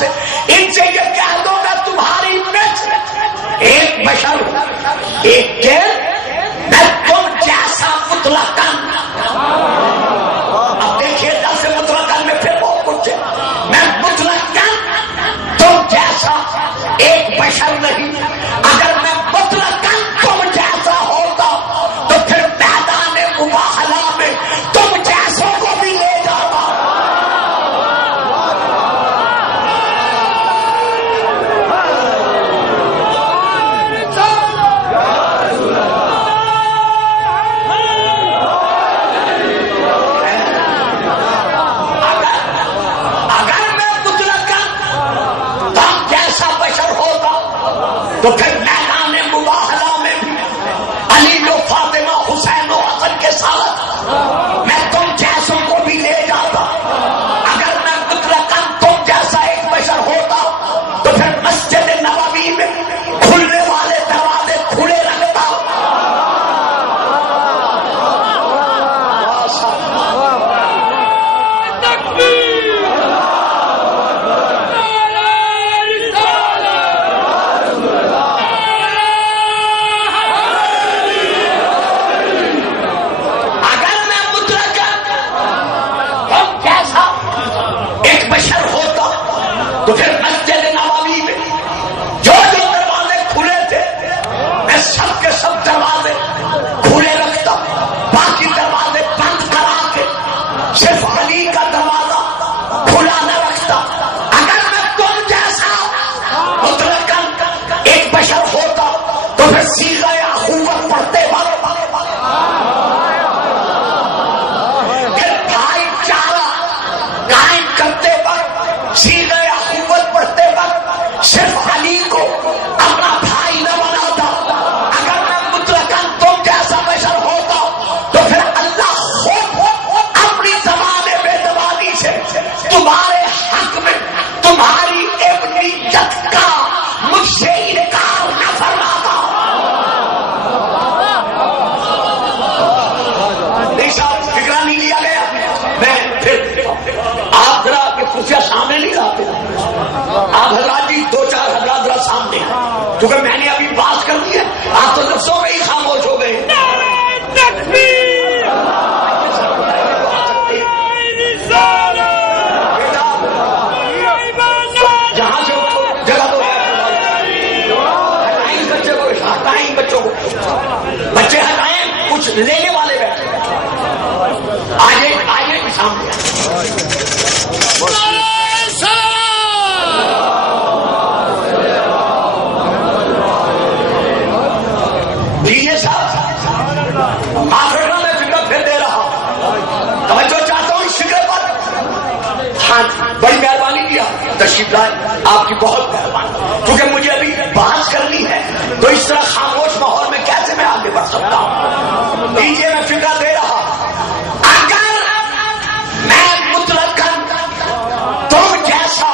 سے ان سے یہ کہہ دو کہ تمہاری مت ایک بشر ایک میں تم جیسا مطلقاً، اب دیکھیے درس مطلقاً میں پھر بہت کچھ ہے، میں مطلقاً تم جیسا ایک بشر نہیں، اگر میں مطلقاً تم جیسا ہوتا تو پھر میدان مباہلہ میں تم جیسوں کو بھی لے جاتا۔ تو پھر میدان مباہلہ میں بھی علی و فاطمہ حسین و حسن کے ساتھ میں تم جیسوں کو بھی لے جاتا۔ اگر میں مطلقاً تم جیسا ایک بشر ہوتا تو پھر مسجد نبوی میں کھلنے والے دروازے کھلے رکھتا۔ تو پھر مسجد نبوی میں جو جو دروازے کھلے تھے میں سب کے سب دروازے کھلے رکھتا، باقی دروازے بند کرا کے صرف علی کا دروازہ کھلا نہ رکھتا۔ اگر میں تم جیسا مطلقاً ایک بشر ہوتا تو پھر صیغہ اخوت پڑھتے وقت، پھر بھائی چارہ قائم کرتے وقت صیغہ پڑھتے وقت صرف علی کو اپنا بھائی نہ بناتا۔ اگر میں مطلقاً تم جیسا بشر ہوتا تو پھر اللہ خود اپنی زبان بے زبانی سے تمہارے حق میں تمہاری ابنیت کا مجھ سے انکار نہ فرماتا۔ فکرہ نہیں لیا گیا، میں پھر آپ ذرا کے کرسیاں سامنے نہیں لاتے، آپ حضرات جی دو چار حضرات ذرا سامنے ہیں، کیونکہ میں نے ابھی بات کر دی ہے، آپ تو لفظوں میں ہی خاموش ہو گئے۔ جہاں سے جگہ دو، ہٹائیں بچے کو، ہٹائیں بچوں کو، بچے ہٹائیں، کچھ لینے والے بیٹھے، آئیے آئیے سامنے۔ دیجیے صاحب، معاف رکھنا میں فکر پھر دے رہا ہوں، توجہ چاہتا ہوں اس فکر پر۔ ہاں بڑی مہربانی کیا، تشریف لائے، آپ کی بہت مہربانی، کیونکہ مجھے ابھی بات کرنی ہے تو اس طرح خاموش ماحول میں کیسے میں آگے بڑھ سکتا ہوں۔ دیجیے میں فکر دے رہا ہوں، اگر میں مطلقاً تم جیسا،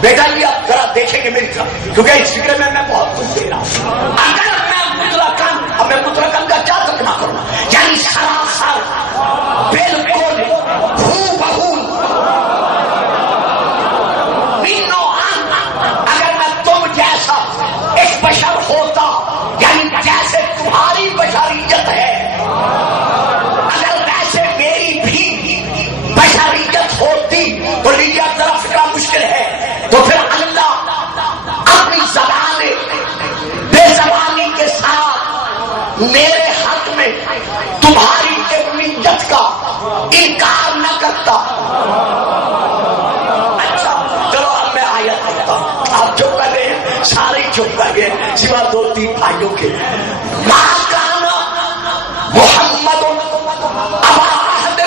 بیٹا یہ آپ ذرا دیکھیں گے میری طرف، کیونکہ اس فکر میں بہت کچھ دے رہا ہوں۔ اگر اب میں مطلقاً کا کیا ترجمہ کروں، یعنی سراسر بالکل ہو بہو اگر میں تم جیسا ایک بشر ہوتا، یعنی جیسے تمہاری بشریت ہے اگر ویسے میری بھی بشریت ہوتی تو لیجیے ذرا فکر مشکل ہے، تو پھر اللہ اپنی زبان بے زبانی کے ساتھ میرے حق میں تمہاری ابنیت کا انکار نہ کرتا۔ اچھا چلو اب میں آیت پڑھتا ہوں، آپ چپ کر گئے، سارے ہی چپ کر گئے سوا دو تین بھائیوں کے۔ ماں کانا محمد ابا احد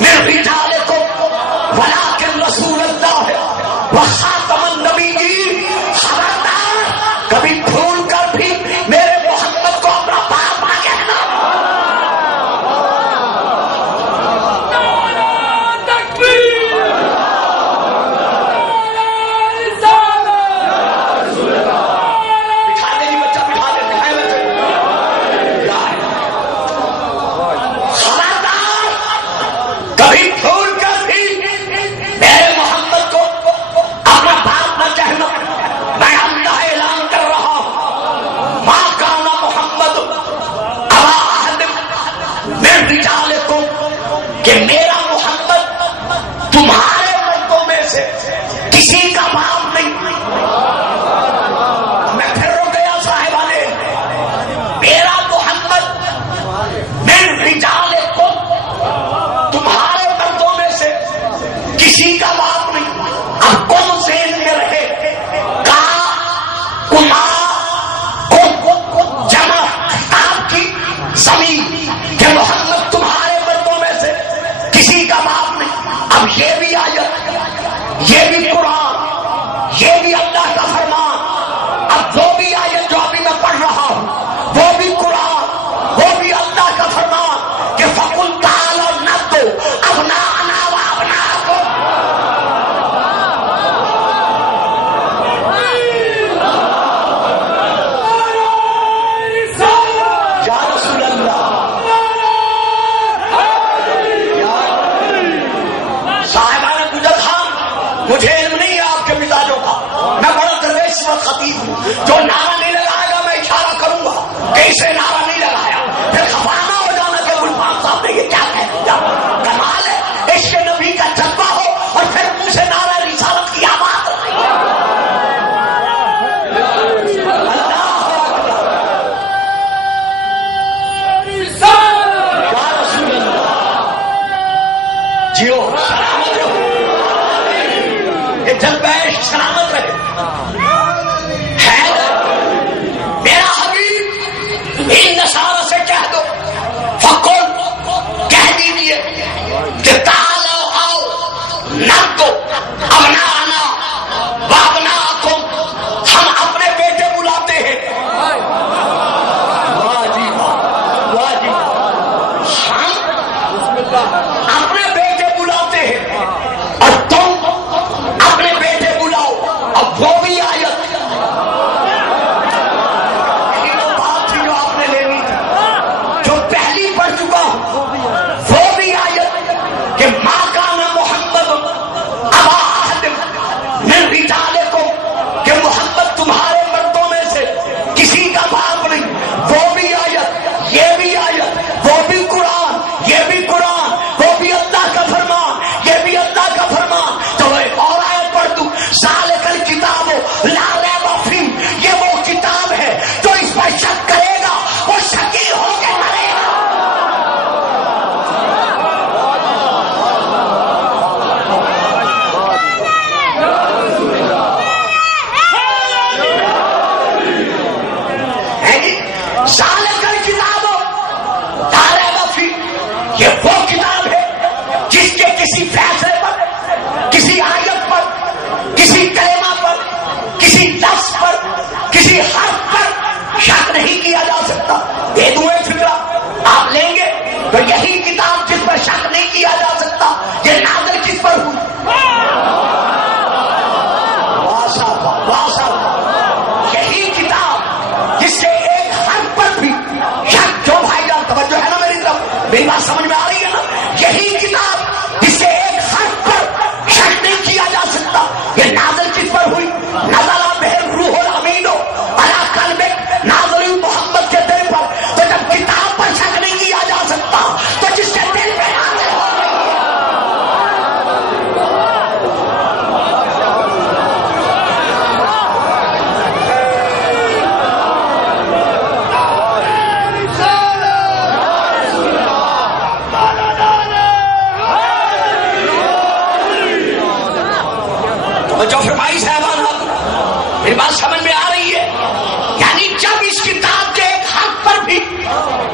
من رجالکم ولکن رسول اللہ وخاتم النبیین۔ خبردار کبھی بھول کر بھی میرے محمد کو اپنا باپ نہ کہنا۔ بٹھا دے جی بچہ، بٹھا دے، دکھائے بچے۔ خبردار کبھی بھول کر بھی میرے محمد کو تمہارے مردوں میں سے کسی کا باپ نہیں. میں پھر رک گیا صاحبانے. میرا محمد من رجالکم، تمہارے مردوں میں سے کسی کا باپ نہیں. اب کون ذہن میں رہے کہا کما جمع خطاب کی زمین کہ محمد تمہارے مردوں میں سے کسی کا باپ نہیں. اب یہ بھی آیت، یہ بھی قرآن، یہ بھی اللہ کا فرمان. اب وہ بھی آیت جو ابھی میں پڑھ رہا ہوں، وہ بھی قرآن، وہ بھی اللہ کا فرمان کہ فَقُلْ تَعَالَوْا نَدْعُ أَبْنَاءَنَا وَأَبْنَاءَكُمْ. یا رسول اللہ، صاحبان گجر خان، مجھے علم نہیں ہے آپ کے مزاجوں کا. میں بڑا درویش و خطیب ہوں. جو نعرہ نہیں لگائے گا میں اشارہ کروں گا کہ اسے نعرہ نہیں لگایا. پھر خفانہ ہو جانا کہ گلفام صاحب نے یہ کیا کہہ دیا. کمال ہے عشق نبی کا جذبہ ہو اور پھر منہ سے نعرہ رسالت کی آواز آئی. اللہ اکبر. یا رسول اللہ، جیو سلامت رہو. یہ جذبہ عشق سلامت رہے. میرا حبیب ان نصارہ سے کہہ دو، فقل کہہ دیجئے کہ تعالو آؤ نعبد ابناءنا وابناءکم، ہم اپنے بیٹے بلاتے ہیں. واہ جی واہ جی، ہم اپنے بیٹے بلاتے ہیں اور تم اپنے بیٹے بلاؤ. اب وہ بھی آیت جو پہلی پڑھ چکا ہوں، وہ بھی آیت کہ ما کان محمد ابا احد من رجالکم، کہ محمد تمہارے مردوں میں سے کسی کا باپ نہیں. وہ بھی آیت، یہ بھی آیت، وہ بھی قرآن، یہ بھی قرآن، وہ بھی اللہ کا فرمان، یہ بھی اللہ کا فرمان. تو ایک اور آیت پڑھ دوں، ذالک الکتاب لا ریب فیہ، یہ وہ کتاب ہے جو اس پر شک کرے گا وہ شقی ہو کے مرے گا. ذالک الکتاب لا ریب فیہ، یہ وہ کتاب ہے جس کے کسی فیصلے پر، کسی آیت پر، کسی کلمہ پر، کسی لفظ پر، کسی حرف پر شک نہیں کیا جا سکتا. دے دوں ایک فکرہ، آپ لیں گے تو یہی کتاب جس پر شک نہیں کیا جا سکتا، یہ نازل کس پر ہوئی؟ واہ صاحب، واہ صاحب. یہی کتاب جس سے ایک حرف پر بھی شک، جو بھائی جان توجہ ہے نا میری طرف، میری بات سمجھ میں آ رہی ہے نا؟ یہی کتاب جس سے ایک حرف پر شک نہیں کیا جا سکتا، یہ نازل کس پر ہوئی؟ نزل بہ الروح الامین علی قلبک، نازل ہوئی محمد کے دل پر. تو جب کتاب پر شک نہیں کیا جا سکتا تو جس کے دل پہ نازل ہو گئی. جو فرمائی صاحبان، میری بات سمجھ میں آ رہی ہے؟ یعنی جب اس کتاب کے ایک حرف پر بھی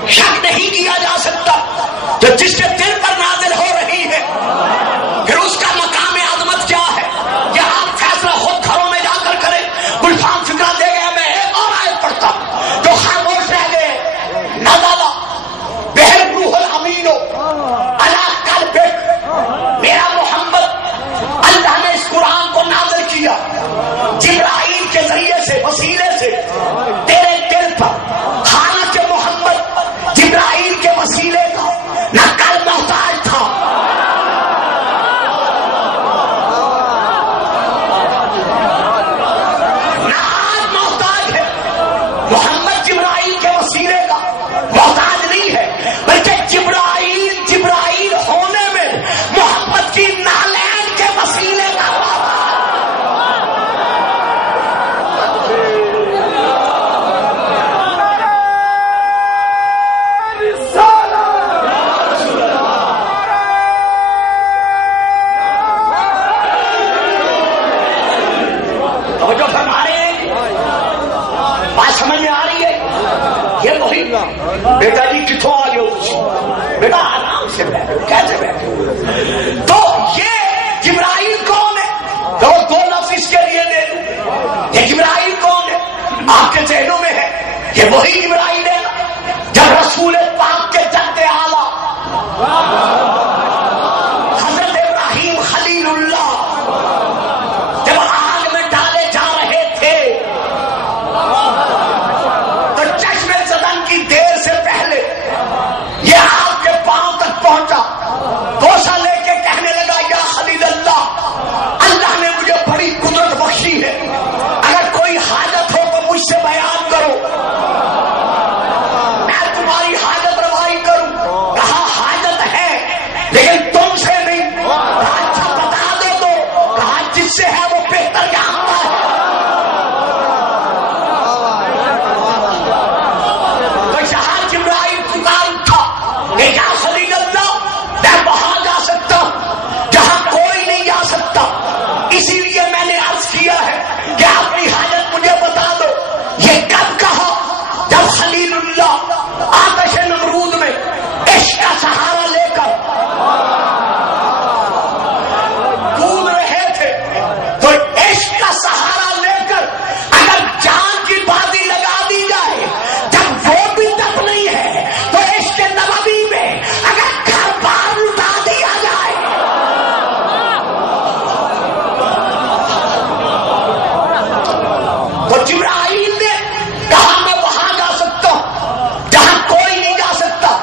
شک نہیں کیا جا سکتا تو جس کے دل پر نازل ہو رہی ہے، پھر اس کا مقام عظمت کیا ہے؟ یہ آپ فیصلہ خود گھروں میں جا کر کریں. گلفام فکرہ دے گئے. میں ایک اور آیت پڑھتا ہوں جو خاموش رہ گئے. نزل بہ الروح الامین علی قلبک، میرا محمد اللہ نے اس قرآن کو نازل کیا جبرائیل کے ذریعے سے، وسیلے سے تیرے دل پر. حالانکہ محمد جبرائیل کے وسیلے کا نہ کلمہ یہ وہی جبرائیل ہے جب رسول پاک کے جد اعلیٰ حضرت ابراہیم خلیل اللہ جب آگ میں ڈالے جا رہے تھے تو چشم زدن کی دیر سے پہلے یہ آپ کے پاؤں تک پہنچا، بوسہ لے کے کہنے لگا یا خلیل اللہ، اللہ نے مجھے بڑی قدرت بخشی ہے، اگر کوئی حاجت ہو تو مجھ سے بیان کرو، میں تمہاری حاجت روائی کروں۔ کہا حاجت ہے لیکن تم سے نہیں۔ کہا اچھا بتا دو تو، کہا جس سے ہے وہ بہتر جانتا ہے۔ تو جہاں جبرائیل پکار اٹھا کہ یا خلیل اللہ، میں وہاں جا سکتا ہوں جہاں کوئی نہیں جا سکتا، اسی لیے میں نے عرض کیا ہے کہ اپنی حاجت مجھے بتا دو۔ یہ کب کہا؟ جب خلیل اللہ آتش نمرود میں عشق کا سہارا لے کر کود رہے تھے، تو عشق کا سہارا لے کر اگر جان کی بازی لگا دی جائے، جب وہ بھی تب نہیں ہے تو عشق نبوی میں اگر گھر بار لٹا دیا جائے۔ تو جبرائیل نے کہا میں وہاں جا سکتا ہوں جہاں کوئی نہیں جا سکتا۔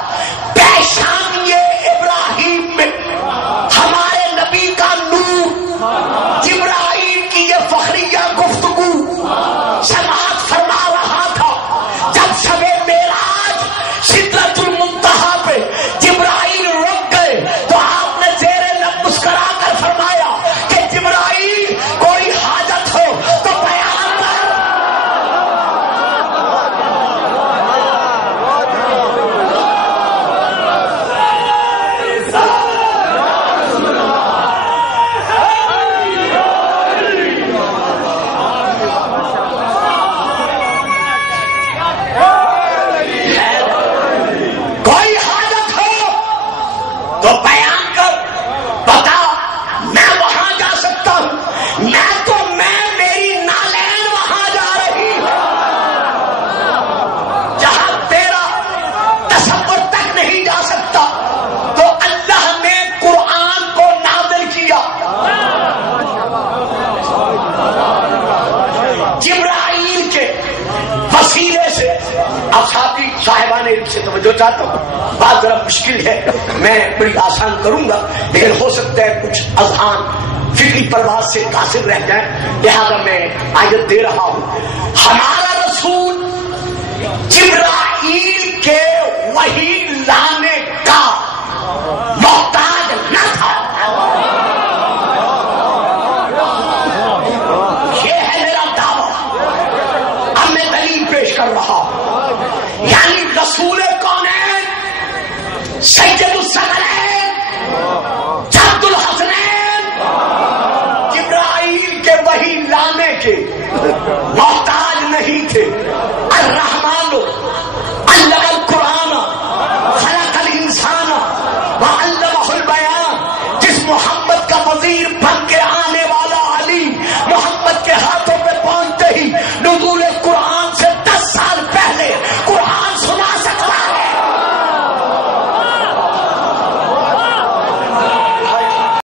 پیشانی ابراہیم میں ہمارے نبی کا نور، جبرائیل کی یہ فخریہ گفتگو سماعت فرما رہا تھا۔ جب شب معراج سدرۃ المنتہا پہ جبرائیل رک گئے تو آپ نے زیر لب مسکرا کر فرمایا کہ جبرائیل کوئی حاجت ہو تو بیان کر۔ کوئی حاجت ہو تو بیان کر، بتا میں وہاں جا سکتا ہوں۔ میں میری نالین وہاں جا رہی ہوں جہاں تیرا تصور تک نہیں جا سکتا۔ تو اللہ نے قرآن کو نازل کیا، جبرائیل کے وسیلے سے۔ اب ساتھی صاحبان علم سے توجہ چاہتا ہوں، بات ذرا مشکل ہے، میں بڑی آسان کروں گا لیکن ہو سکتا ہے کچھ اذہان فکری پرواز سے قاصر رہ جائیں، لہذا میں آیت دے رہا ہوں۔ ہمارا رسول جبرائیل کے وحی لانے کا محتاج نہ تھا۔ یہ ہے میرا دعویٰ، اب میں دلیل پیش کر رہا ہوں۔ یعنی رسول کونین، سید الثقلین، جد الحسنین، جبرائیل کے وحی لانے کے محتاج نہیں تھے۔ الرحمن